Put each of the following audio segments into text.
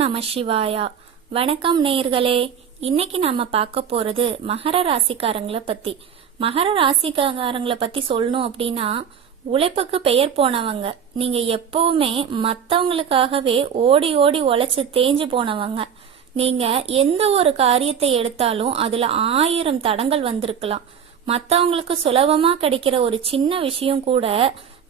நம சிவாயா. வணக்கம் நேயர்களே. இன்னைக்கு நம்ம பார்க்க போறது மகர ராசிக்காரங்களை பத்தி. மகர ராசிக்காரங்களை பத்தி சொல்லணும் அப்படின்னா, உழைப்புக்கு பெயர் போனவங்க. நீங்க எப்பவுமே மத்தவங்களுக்காகவே ஓடி ஓடி உழைச்சு தேஞ்சு போனவங்க. நீங்க எந்த ஒரு காரியத்தை எடுத்தாலும் அதுல 1000 தடங்கள் வந்திருக்கலாம். மத்தவங்களுக்கு சுலபமா கிடைக்கிற ஒரு சின்ன விஷயம் கூட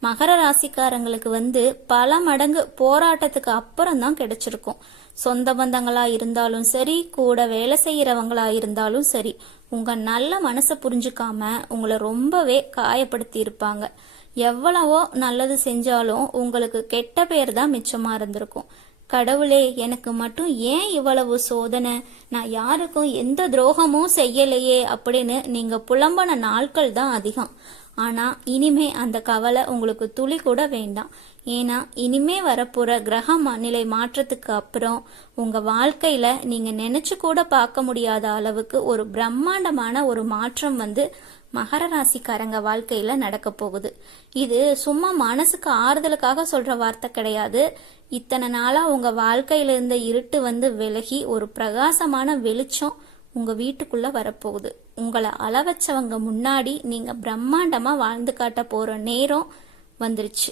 மகர ராசிக்காரங்களுக்கு பல மடங்கு போராட்டத்துக்கு அப்புறம் தான் கிடைச்சிருக்கும். சொந்த பந்தங்களா இருந்தாலும் சரி, கூட வேலை செய்யறவங்களா இருந்தாலும் சரி, உங்க நல்ல மனசை புரிஞ்சுக்காம உங்களை ரொம்பவே காயப்படுத்தி இருப்பாங்க. எவ்வளவோ நல்லது செஞ்சாலும் உங்களுக்கு கெட்ட பேர் தான் மிச்சமா இருந்திருக்கும். கடவுளே, எனக்கு மட்டும் ஏன் இவ்வளவு சோதனை, நான் யாருக்கும் எந்த துரோகமும் செய்யலையே அப்படின்னு நீங்க புலம்பன நாட்கள் தான் அதிகம். ஆனா இனிமே அந்த கவலை உங்களுக்கு துளி கூட வேண்டாம். ஏன்னா இனிமே வரப்போற கிரக நிலை மாற்றத்துக்கு அப்புறம் உங்க வாழ்க்கையில நீங்க நினைச்சு கூட பார்க்க முடியாத அளவுக்கு ஒரு பிரம்மாண்டமான ஒரு மாற்றம் மகர ராசிக்காரங்க வாழ்க்கையில நடக்க போகுது. இது சும்மா மனசுக்கு ஆறுதலுக்காக சொல்ற வார்த்தை கிடையாது. இத்தனை நாளா உங்க வாழ்க்கையில இருந்த இருட்டு விலகி ஒரு பிரகாசமான வெளிச்சம் உங்க வீட்டுக்குள்ள வரப்போகுது. உங்களை அளவச்சவங்க முன்னாடி நீங்க பிரம்மாண்டமா வாழ்ந்து காட்ட போற நேரம் வந்துருச்சு.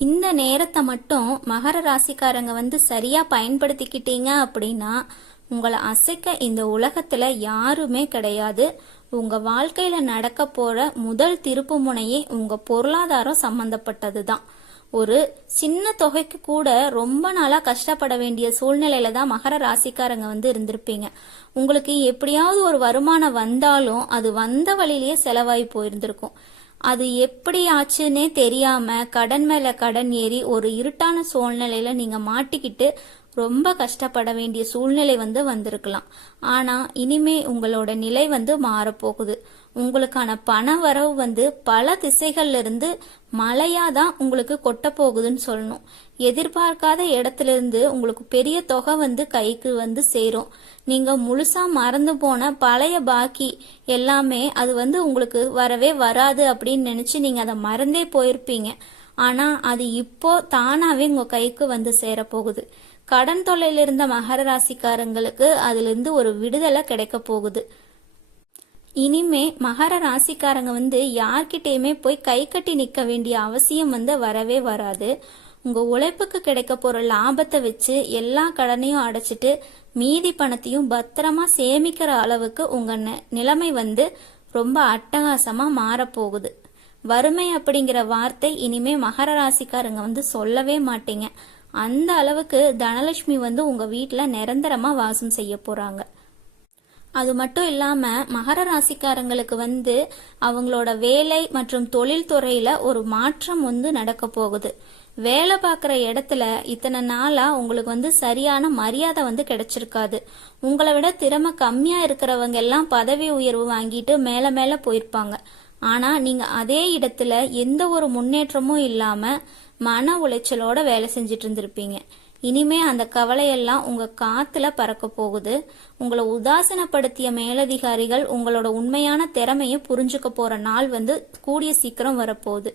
இந்த நேரத்தை மட்டும் மகர ராசிக்காரங்க சரியா பயன்படுத்திக்கிட்டீங்க அப்படின்னா உங்களை அசைக்க இந்த உலகத்துல யாருமே கிடையாது. உங்க வாழ்க்கையில நடக்க போற முதல் திருப்பு முனையே உங்க பொருளாதாரம் சம்பந்தப்பட்டதுதான். ஒரு சின்ன தொகைக்கு கூட ரொம்ப நாளா கஷ்டப்பட வேண்டிய சூழ்நிலையில தான் மகர ராசிக்காரங்க இருந்திருப்பீங்க. உங்களுக்கு எப்படியாவது ஒரு வருமானம் வந்தாலும் அது வந்த வழியிலேயே செலவாகி போயிருந்திருக்கும். அது எப்படி ஆச்சுன்னே தெரியாம கடன் மேல கடன் ஏறி ஒரு இருட்டான சூழ்நிலையில நீங்க மாட்டிக்கிட்டு ரொம்ப கஷ்டப்பட வேண்டிய சூழ்நிலை வந்திருக்கலாம். ஆனா இனிமே உங்களோட நிலை மாறப்போகுது. உங்களுக்கான பண வரவு பல திசைகள்ல இருந்து மழையாதான் உங்களுக்கு கொட்ட போகுதுன்னு சொல்லணும். எதிர்பார்க்காத இடத்துல இருந்து உங்களுக்கு பெரிய தொகை கைக்கு சேரும். நீங்க முழுசா மறந்து போன பழைய பாக்கி எல்லாமே அது உங்களுக்கு வரவே வராது அப்படின்னு நினைச்சு நீங்க அதை மறந்தே போயிருப்பீங்க. ஆனா அது இப்போ தானாவே உங்க கைக்கு சேர போகுது. கடன் தொல்லையில இருந்த மகர ராசிக்காரங்களுக்கு அதுல இருந்து ஒரு விடுதலை கிடைக்க போகுது. இனிமே மகர ராசிக்காரங்க யார்கிட்டயுமே போய் கை கட்டி நிக்க வேண்டிய அவசியம் வரவே வராது. உங்க உழைப்புக்கு கிடைக்க போற லாபத்தை வச்சு எல்லா கடனையும் அடைச்சிட்டு மீதி பணத்தையும் பத்திரமா சேமிக்கிற அளவுக்கு உங்க நிலைமை ரொம்ப அட்டகாசமா மாறப்போகுது. வறுமை அப்படிங்கிற வார்த்தை இனிமே மகர ராசிக்காரங்க சொல்லவே மாட்டீங்க. அந்த அளவுக்கு தனலட்சுமி உங்க வீட்டுல நிரந்தரமா வாசம் செய்ய போறாங்க. அது மட்டும் இல்லாம மகர ராசிக்காரங்களுக்கு அவங்களோட வேலை மற்றும் தொழில் துறையில ஒரு மாற்றம் நடக்க போகுது. வேலை பார்க்குற இடத்துல இத்தனை நாளா உங்களுக்கு சரியான மரியாதை கிடைச்சிருக்காது. உங்களை விட திறமை கம்மியா இருக்கிறவங்க எல்லாம் பதவி உயர்வு வாங்கிட்டு மேல மேல போயிருப்பாங்க. ஆனா நீங்க அதே இடத்துல எந்த ஒரு முன்னேற்றமும் இல்லாம மன உளைச்சலோட வேலை செஞ்சிட்டு இருந்திருப்பீங்க. இனிமே அந்த கவலையெல்லாம் உங்க காத்துல பறக்க போகுது. உங்களை உதாசீனப்படுத்திய மேலதிகாரிகள் உங்களோட உண்மையான திறமையை புரிஞ்சுக்க போற நாள் கூடிய சீக்கிரம் வரப்போகுது.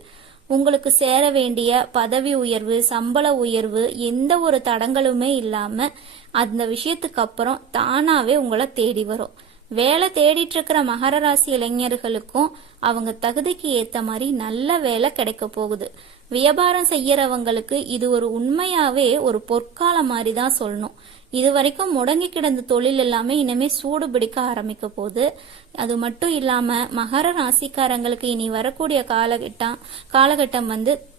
உங்களுக்கு சேர வேண்டிய பதவி உயர்வு, சம்பள உயர்வு எந்த ஒரு தடங்களுமே இல்லாம அந்த விஷயத்துக்கு அப்புறம் தானாவே உங்களை தேடி வரும். வேலை தேடிட்டு இருக்கிற மகர ராசி இளைஞர்களுக்கும் அவங்க தகுதிக்கு ஏத்த மாதிரி நல்ல வேலை கிடைக்க போகுது. வியாபாரம் செய்யறவங்களுக்கு இது ஒரு உண்மையாவே ஒரு பொற்கால மாதிரி தான் சொல்லணும். இது வரைக்கும் முடங்கி கிடந்த தொழில் எல்லாமே இனிமே சூடு பிடிக்க ஆரம்பிக்க போகுது. அது மட்டும் இல்லாம மகர ராசிக்காரங்களுக்கு இனி வரக்கூடிய காலகட்டம்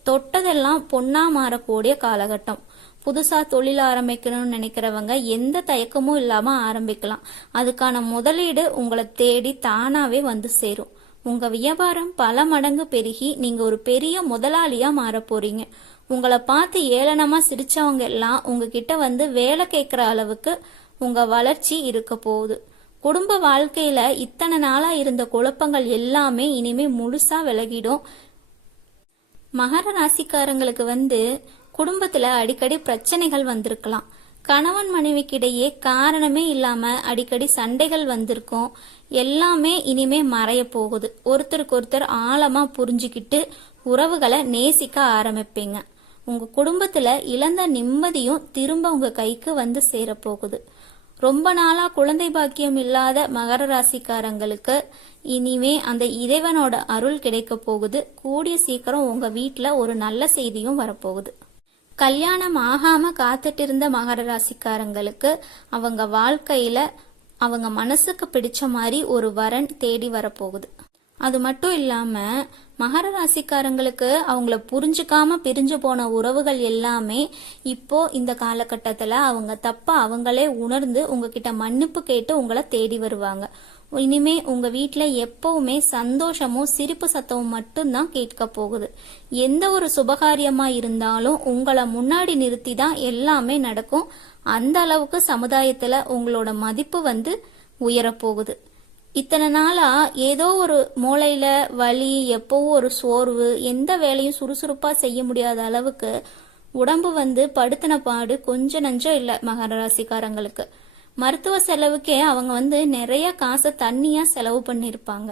தொட்டதெல்லாம் பொன்னா மாறக்கூடிய காலகட்டம். புதுசா தொழில் ஆரம்பிக்கணும்னு நினைக்கிறவங்க எந்த தயக்கமும் இல்லாம ஆரம்பிக்கலாம். அதுக்கான முதலீடு உங்களை தேடி தானாவே சேரும். உங்க வியாபாரம் பல மடங்கு பெருகி நீங்க ஒரு பெரிய முதலாளியா மாற போறீங்க. உங்களை பார்த்து ஏளனமா சிரிச்சவங்க எல்லாம் உங்ககிட்ட வேலை கேட்கிற அளவுக்கு உங்க வளர்ச்சி இருக்க போகுது. குடும்ப வாழ்க்கையில இத்தனை நாளா இருந்த குழப்பங்கள் எல்லாமே இனிமே முழுசா விலகிடும். மகர ராசிக்காரங்களுக்கு குடும்பத்துல அடிக்கடி பிரச்சனைகள் வந்திருக்கலாம். கணவன் மனைவிக்கிடையே காரணமே இல்லாம அடிக்கடி சண்டைகள் வந்திருக்கும். எல்லாமே இனிமே மறைய போகுது. ஒருத்தருக்கு ஒருத்தர் ஆழமா புரிஞ்சுக்கிட்டு உறவுகளை நேசிக்க ஆரம்பிப்பீங்க. உங்க குடும்பத்துல இழந்த நிம்மதியும் திரும்ப உங்க கைக்கு வந்து சேரப்போகுது. ரொம்ப நாளா குழந்தை பாக்கியம் இல்லாத மகர ராசிக்காரங்களுக்கு இனிமே அந்த இறைவனோட அருள் கிடைக்க போகுது. கூடிய சீக்கிரம் உங்க வீட்டுல ஒரு நல்ல செய்தியும் வரப்போகுது. கல்யாணம் ஆகாம காத்துட்டு இருந்த மகர ராசிக்காரங்களுக்கு அவங்க வாழ்க்கையில அவங்க மனசுக்கு பிடிச்ச மாதிரி ஒரு வரன் தேடி வரப்போகுது. அது மட்டும் இல்லாம மகர ராசிக்காரங்களுக்கு அவங்கள புரிஞ்சுக்காம பிரிஞ்சு போன உறவுகள் எல்லாமே இப்போ இந்த காலகட்டத்துல அவங்க தப்ப அவங்களே உணர்ந்து உங்ககிட்ட மன்னிப்பு கேட்டு உங்களை தேடி வருவாங்க. இனிமே உங்க வீட்டுல எப்பவுமே சந்தோஷமும் சிரிப்பு சத்தமும் மட்டும்தான் கேட்க போகுது. எந்த ஒரு சுபகாரியமா இருந்தாலும் உங்களை முன்னாடி நிறுத்தி தான் எல்லாமே நடக்கும். அந்த அளவுக்கு சமுதாயத்துல உங்களோட மதிப்பு வந்து உயரப்போகுது. இத்தனை நாளா ஏதோ ஒரு மூளையில வலி, எப்பவும் ஒரு சோர்வு, எந்த வேலையும் சுறுசுறுப்பா செய்ய முடியாத அளவுக்கு உடம்பு வந்து படுத்தின பாடு கொஞ்சம் நஞ்சம் இல்லை மகர ராசிக்காரங்களுக்கு. மருத்துவ செலவுக்கே அவங்க வந்து நிறைய காசை தண்ணியா செலவு பண்ணிருப்பாங்க.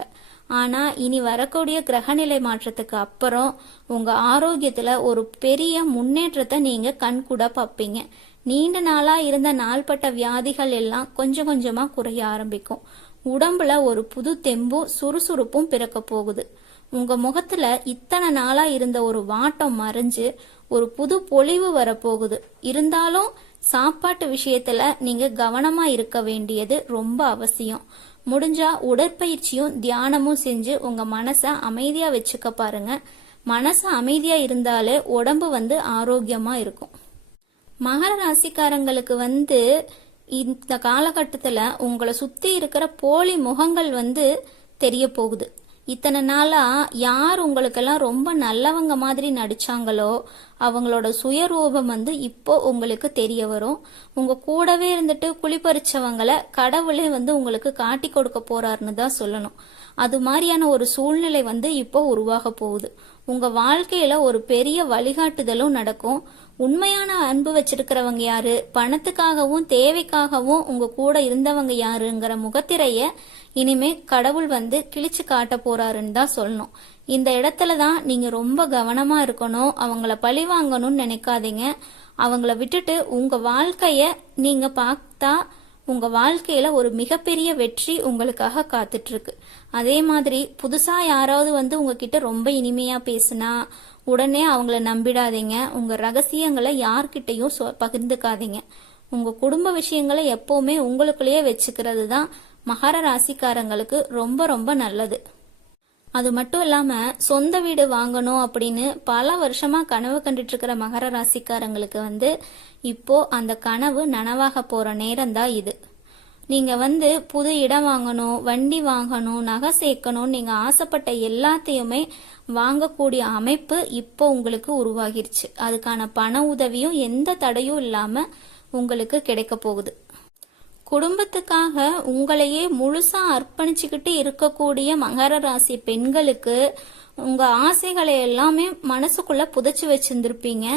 ஆனா இனி வரக்கூடிய கிரகநிலை மாற்றத்துக்கு அப்புறம் உங்க ஆரோக்கியத்துல ஒரு பெரிய முன்னேற்றத்தை நீங்க கண்கூட பார்ப்பீங்க. நீண்ட நாளா இருந்த நாள்பட்ட வியாதிகள் எல்லாம் கொஞ்சம் கொஞ்சமா குறைய ஆரம்பிக்கும். உடம்புல ஒரு புது தெம்பும் சுறுசுறுப்பும் பிறக்க போகுது. உங்க முகத்துல இத்தனை நாளா இருந்த ஒரு வாட்டம் மறைஞ்சு ஒரு புது பொலிவு வரப்போகுது. இருந்தாலும் சாப்பாட்டு விஷயத்துல நீங்க கவனமா இருக்க வேண்டியது ரொம்ப அவசியம். முடிஞ்சா உடற்பயிற்சியும் தியானமும் செஞ்சு உங்க மனசை அமைதியா வச்சுக்க பாருங்க. மனசு அமைதியா இருந்தாலே உடம்பு வந்து ஆரோக்கியமா இருக்கும். மகர ராசிக்காரங்களுக்கு வந்து இந்த காலகட்டத்துல உங்களை சுத்தி இருக்கிற போலி முகங்கள் வந்து தெரிய போகுது. இத்தனை நாளா யார் உங்களுக்கெல்லாம் ரொம்ப நல்லவங்க மாதிரி நடிச்சாங்களோ அவங்களோட சுயரூபம் வந்து இப்போ உங்களுக்கு தெரிய வரும். உங்க கூடவே இருந்துட்டு குளிப்பறிச்சவங்களை கடவுளே வந்து உங்களுக்கு காட்டி கொடுக்க போறாருன்னு தான் சொல்லணும். அது மாதிரியான ஒரு சூழ்நிலை வந்து இப்போ உருவாக போகுது. உங்க வாழ்க்கையில ஒரு பெரிய வழிகாட்டுதலும் நடக்கும். உண்மையான அன்பு வச்சிருக்கிறவங்க யாரு, பணத்துக்காகவும் தேவைக்காகவும் உங்க கூட இருந்தவங்க யாருங்கிற முகத்திரைய இனிமே கடவுள் வந்து கிழிச்சு காட்ட போறாருன்னு தான் சொல்லணும். இந்த இடத்துல தான் நீங்க ரொம்ப கவனமா இருக்கணும். அவங்கள பழி வாங்கணும்னு நினைக்காதீங்க. அவங்கள விட்டுட்டு உங்க வாழ்க்கைய நீங்க பார்த்தா உங்க வாழ்க்கையில ஒரு மிகப்பெரிய வெற்றி உங்களுக்காக காத்துட்டு இருக்கு. அதே மாதிரி புதுசா யாராவது வந்து உங்ககிட்ட ரொம்ப இனிமையா பேசுனா உடனே அவங்கள நம்பிடாதீங்க. உங்க ரகசியங்களை யார்கிட்டையும் பகிர்ந்துக்காதீங்க. உங்க குடும்ப விஷயங்களை எப்பவுமே உங்களுக்குள்ளேயே வச்சுக்கிறது தான் மகர ராசிக்காரங்களுக்கு ரொம்ப ரொம்ப நல்லது. அது மட்டும் இல்லாம சொந்த வீடு வாங்கணும் அப்படின்னு பல வருஷமா கனவு கண்டுட்டு இருக்கிற மகர ராசிக்காரங்களுக்கு வந்து இப்போ அந்த கனவு நனவாக போற நேரம் தான் இது. நீங்க வந்து புது இடம் வாங்கணும், வண்டி வாங்கணும், நகை சேர்க்கணும், நீங்க ஆசைப்பட்ட எல்லாத்தையுமே வாங்கக்கூடிய அமைப்பு இப்போ உங்களுக்கு உருவாகிருச்சு. அதுக்கான பண உதவியும் எந்த தடையும் இல்லாம உங்களுக்கு கிடைக்க போகுது. குடும்பத்துக்காக உங்களையே முழுசா அர்ப்பணிச்சுக்கிட்டு இருக்கக்கூடிய மகர ராசி பெண்களுக்கு உங்க ஆசைகளை எல்லாமே மனசுக்குள்ள புதைச்சு வச்சிருந்திருப்பீங்க.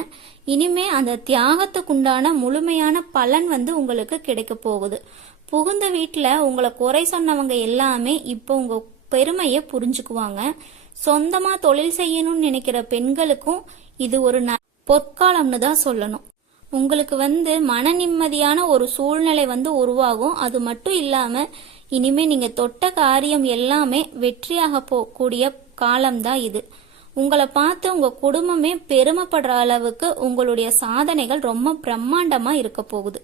இனிமே அந்த தியாகத்துக்குண்டான முழுமையான பலன் வந்து உங்களுக்கு கிடைக்க போகுது. புகுந்த வீட்டுல உங்களை குறை சொன்னவங்க எல்லாமே இப்போ உங்க பெருமையை புரிஞ்சுக்குவாங்க. சொந்தமா தொழில் செய்யணும்னு நினைக்கிற பெண்களுக்கும் இது ஒரு பொற்காலம்னு தான் சொல்லணும். உங்களுக்கு வந்து மன நிம்மதியான ஒரு சூழ்நிலை வந்து உருவாகும். அது மட்டும் இல்லாம இனிமே நீங்க தொட்ட காரியம் எல்லாமே வெற்றியாக போகக்கூடிய காலம்தான் இது. உங்களை பார்த்து உங்க குடும்பமே பெருமைப்படுற அளவுக்கு உங்களுடைய சாதனைகள் ரொம்ப பிரம்மாண்டமா இருக்க போகுது.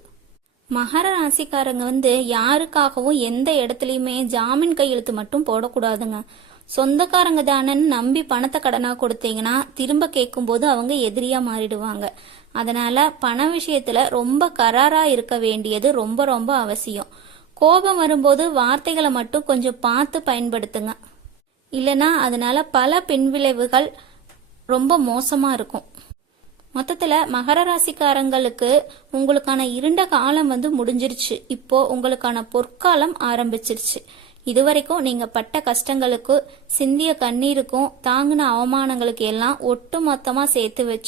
மகர ராசிக்காரங்க வந்து யாருக்காகவும் எந்த இடத்துலயுமே ஜாமீன் கையெழுத்து மட்டும் போடக்கூடாதுங்க. சொந்தக்காரங்க தானன்னு நம்பி பணத்தை கடனா கொடுத்தீங்கன்னா திரும்ப கேட்கும் போது அவங்க எதிரியா மாறிடுவாங்க. அதனால பண விஷயத்துல ரொம்ப கராரா இருக்க வேண்டியது ரொம்ப ரொம்ப அவசியம். கோபம் வரும்போது வார்த்தைகளை மட்டும் கொஞ்சம் பார்த்து பயன்படுத்துங்க. இல்லைன்னா அதனால பல பின்விளைவுகள் ரொம்ப மோசமா இருக்கும். மொத்தத்துல மகர ராசிக்காரங்களுக்கு உங்களுக்கான இருண்ட காலம் வந்து முடிஞ்சிருச்சு. இப்போ உங்களுக்கான பொற்காலம் ஆரம்பிச்சிருச்சு. இதுவரைக்கும் நீங்க பட்ட கஷ்டங்களுக்கு, சிந்திய கண்ணீருக்கும், தாங்கின அவமானங்களுக்கு எல்லாம் ஒட்டு மொத்தமா சேர்த்து வச்சு